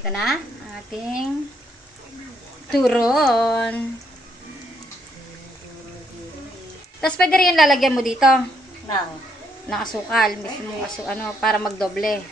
ko na ang ating turon. Tapos pwede rin lalagyan mo dito ng asukal. Mismo para magdoble.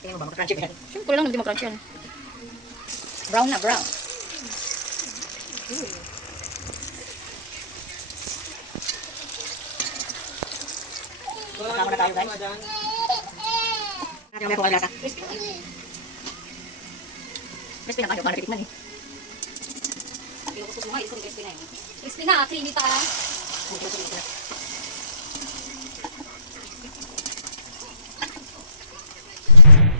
Tingnan mo ba, mag-crunchy ba yan? Siyempre lang, hindi mag-crunch yan. Brown na, brown. Kasama na tayo, guys. Nakakaya ko ang lasa. Crispy na kayo, paano titikman eh. Pinukusok mo nga, isang crispy na yun. Crispy na, creamy pa.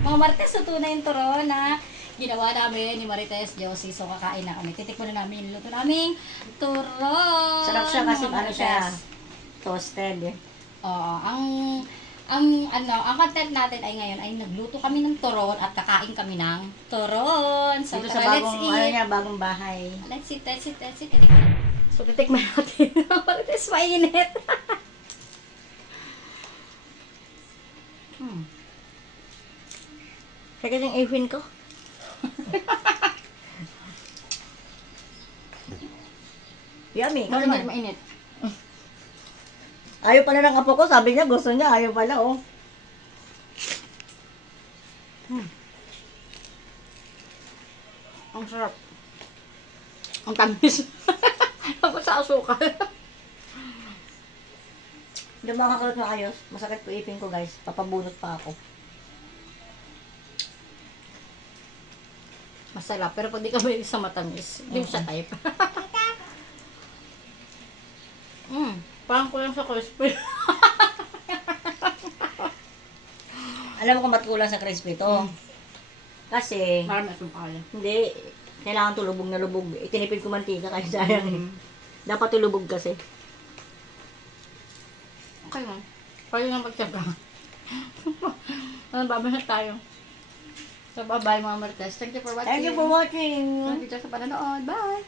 Mga Marites, ito na yung turon na ginawa namin ni Marites Josie. So, kakain na kami. Titikman na namin yung luto naming turon. Sarap siya kasi mga ano siya, Marites. toasted eh. Oo, ang content natin ay ngayon ay nagluto kami ng turon at kakain kami ng turon. So, Dito sa tara, let's bagong, eat. bagong bahay. Let's eat. So, titikman natin. Marites, mainit. Kaya yung ipin ko. Yummy. Ikaw naman. Mainit. Ayaw pala ng apo ko. Sabi niya, gusto niya. Ayaw pala, oh. Ang sarap. Ang tamis. Tapos sa asukal. Hindi makakakulot na ayos. Masakit po ipin ko, guys. Papabunot pa ako. Masarap. Pero pag di ka mahilig sa matamis, hindi mo siya type. Parang kulang sa crispy. Alam mo kung ba't kulang sa crispy to? Kasi, Marami asong pala. hindi, kailangan to lubog na lubog. Itinipid ko mantika kasi sayang eh. Dapat tulubog kasi. Okay lang. Pwede lang magtyaga. Babay na tayo. So, bye-bye mga Marites. Thank you for watching. Thank you for watching. Thank you sa panonood. Bye!